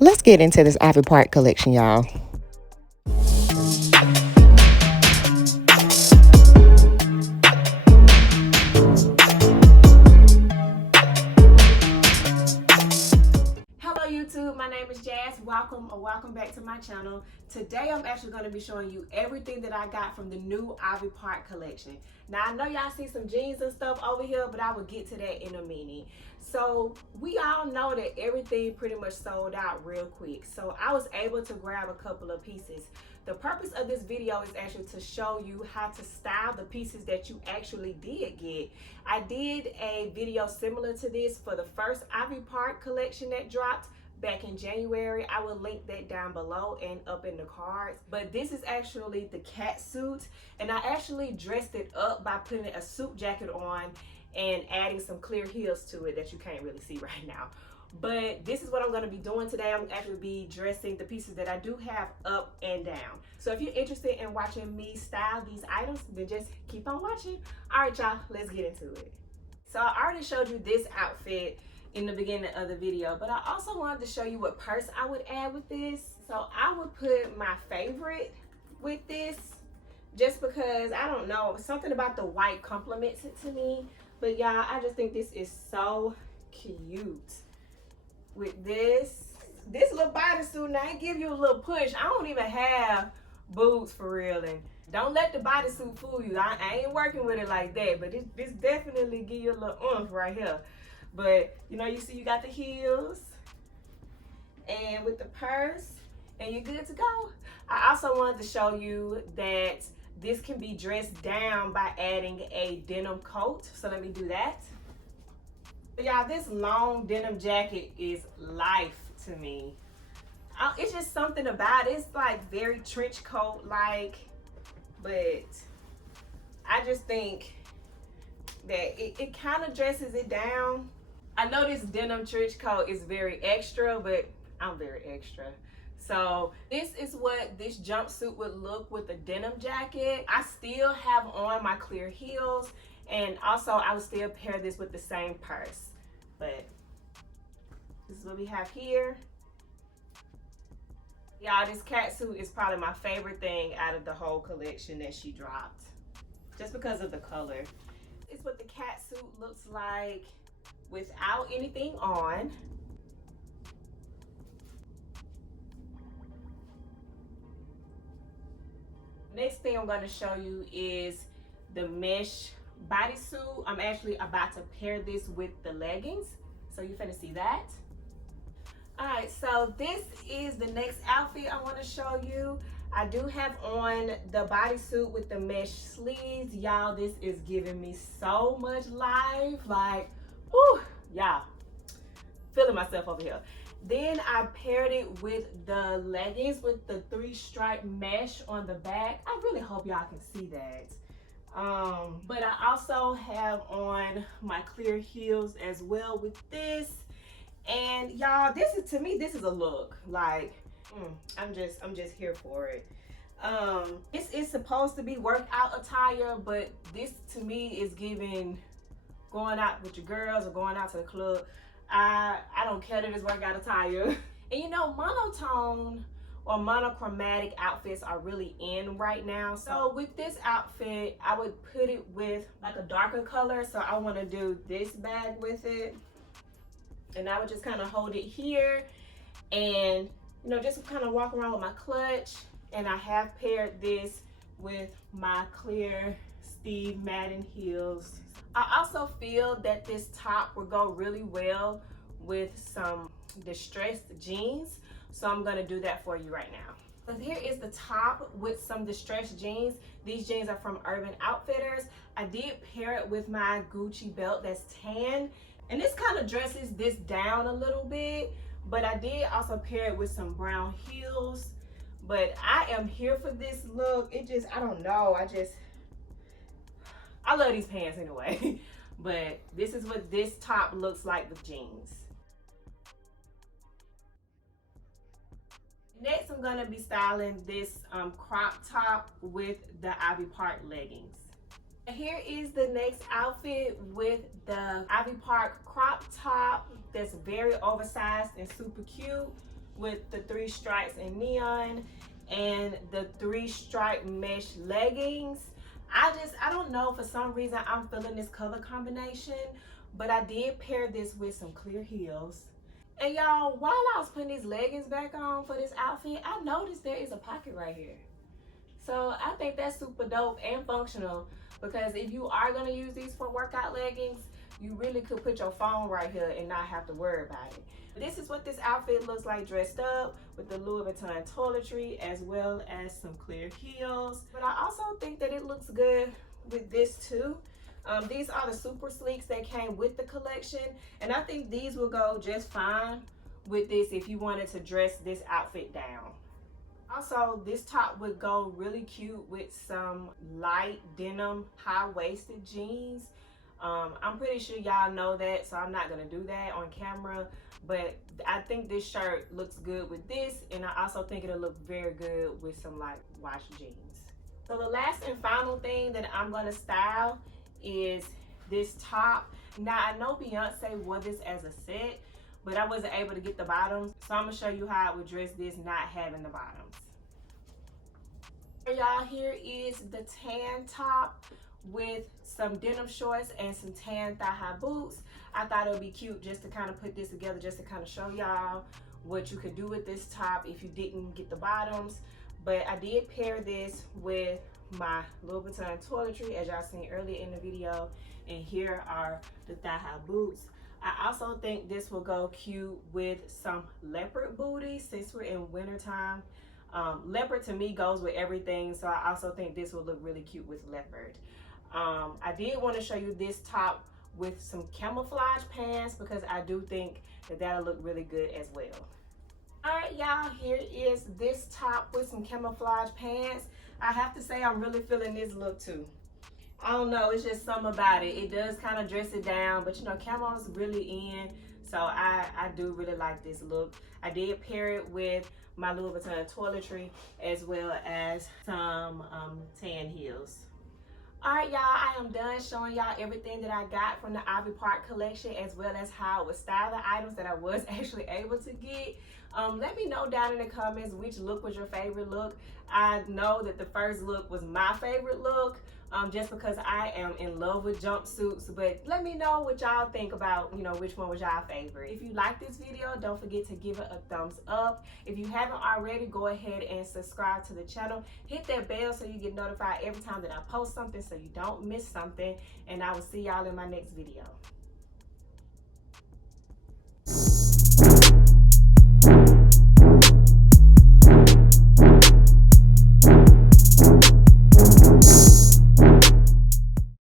Let's get into this Ivy Park collection, y'all. Hello YouTube, my name is Jas. Welcome back to my channel. Today I'm actually going to be showing you everything that I got from the new Ivy Park collection. Now I know y'all see some jeans and stuff over here, but I will get to that in a minute. So we all know that everything pretty much sold out real quick. So I was able to grab a couple of pieces. The purpose of this video is actually to show you how to style the pieces that you actually did get. I did a video similar to this for the first Ivy Park collection that dropped back in January. I will link that down below and up in the cards. But this is actually the cat suit, and I actually dressed it up by putting a suit jacket on and adding some clear heels to it that you can't really see right now. But this is what I'm going to be doing today. I'm actually be dressing the pieces that I do have up and down. So if you're interested in watching me style these items, then just keep on watching. All right, y'all, let's get into it. So I already showed you this outfit in the beginning of the video, but I also wanted to show you what purse I would add with this. So I would put my favorite with this, just because, I don't know, something about the white compliments it to me. But y'all, I just think this is so cute. With this little bodysuit, now it give you a little push. I don't even have boobs for real, and don't let the bodysuit fool you. I ain't working with it like that, but this definitely give you a little oomph right here. But you know, you see you got the heels and with the purse, and you're good to go. I also wanted to show you that this can be dressed down by adding a denim coat. So let me do that. Y'all, this long denim jacket is life to me. It's just something about it. It's like very trench coat like, but I just think that it kind of dresses it down. I know this denim trench coat is very extra, but I'm very extra. So this is what this jumpsuit would look with the denim jacket. I still have on my clear heels, and also I would still pair this with the same purse. But this is what we have here. Y'all, this cat suit is probably my favorite thing out of the whole collection that she dropped, just because of the color. It's what the cat suit looks like without anything on. Next thing I'm going to show you is the mesh bodysuit. I'm actually about to pair this with the leggings, so you're finna see that. All right, so this is the next outfit I want to show you. I do have on the bodysuit with the mesh sleeves. Y'all, this is giving me so much life. Like, whew, y'all, feeling myself over here. Then I paired it with the leggings with the 3-stripe mesh on the back. I really hope y'all can see that. But I also have on my clear heels as well with this. And y'all, this is, to me, this is a look. Like, I'm just here for it. This is supposed to be workout attire, but this to me is giving going out with your girls or going out to the club. I don't care that it's workout attire. And you know, monotone or monochromatic outfits are really in right now. So with this outfit, I would put it with like a darker color. So I want to do this bag with it, and I would just kind of hold it here, and you know, just kind of walk around with my clutch. And I have paired this with my clear Steve Madden heels. I also feel that this top would go really well with some distressed jeans, so I'm gonna do that for you right now. So here is the top with some distressed jeans. These jeans are from Urban Outfitters. I did pair it with my Gucci belt that's tan, and this kind of dresses this down a little bit, but I did also pair it with some brown heels. But I am here for this look. It just, I don't know, I love these pants anyway. But this is what this top looks like with jeans. Next, I'm gonna be styling this crop top with the Ivy Park leggings. Here is the next outfit with the Ivy Park crop top that's very oversized and super cute with the 3 stripes in neon and the 3 stripe mesh leggings. I don't know, for some reason I'm feeling this color combination, but I did pair this with some clear heels. And y'all, while I was putting these leggings back on for this outfit, I noticed there is a pocket right here. So I think that's super dope and functional, because if you are going to use these for workout leggings, you really could put your phone right here and not have to worry about it. This is what this outfit looks like dressed up, with the Louis Vuitton toiletry as well as some clear heels. But I also think that it looks good with this too. These are the super sleeks that came with the collection, and I think these will go just fine with this if you wanted to dress this outfit down. Also, this top would go really cute with some light denim high-waisted jeans. I'm pretty sure y'all know that, so I'm not gonna do that on camera, but I think this shirt looks good with this, and I also think it'll look very good with some light wash jeans. So the last and final thing that I'm gonna style is this top. Now, I know Beyonce wore this as a set, but I wasn't able to get the bottoms, so I'm gonna show you how I would dress this not having the bottoms. Y'all, here is the tan top with some denim shorts and some tan thigh-high boots. I thought it would be cute just to kind of put this together, just to kind of show y'all what you could do with this top if you didn't get the bottoms. But I did pair this with my Louis Vuitton toiletry, as y'all seen earlier in the video, and here are the thigh-high boots. I also think this will go cute with some leopard booties since we're in wintertime. Leopard to me goes with everything, so I also think this will look really cute with leopard. I did want to show you this top with some camouflage pants, because I do think that that'll look really good as well. Alright y'all, here is this top with some camouflage pants. I have to say I'm really feeling this look too. I don't know, it's just something about it. It does kind of dress it down, but you know, camo's really in, so I do really like this look. I did pair it with my Louis Vuitton toiletry as well as some tan heels. Alright y'all, I am done showing y'all everything that I got from the Ivy Park collection, as well as how I would style the items that I was actually able to get. Let me know down in the comments which look was your favorite look. I know that the first look was my favorite look, just because I am in love with jumpsuits, but let me know what y'all think about, you know, which one was y'all favorite. If you like this video, don't forget to give it a thumbs up. If you haven't already, go ahead and subscribe to the channel. Hit that bell so you get notified every time that I post something, so you don't miss something, and I will see y'all in my next video.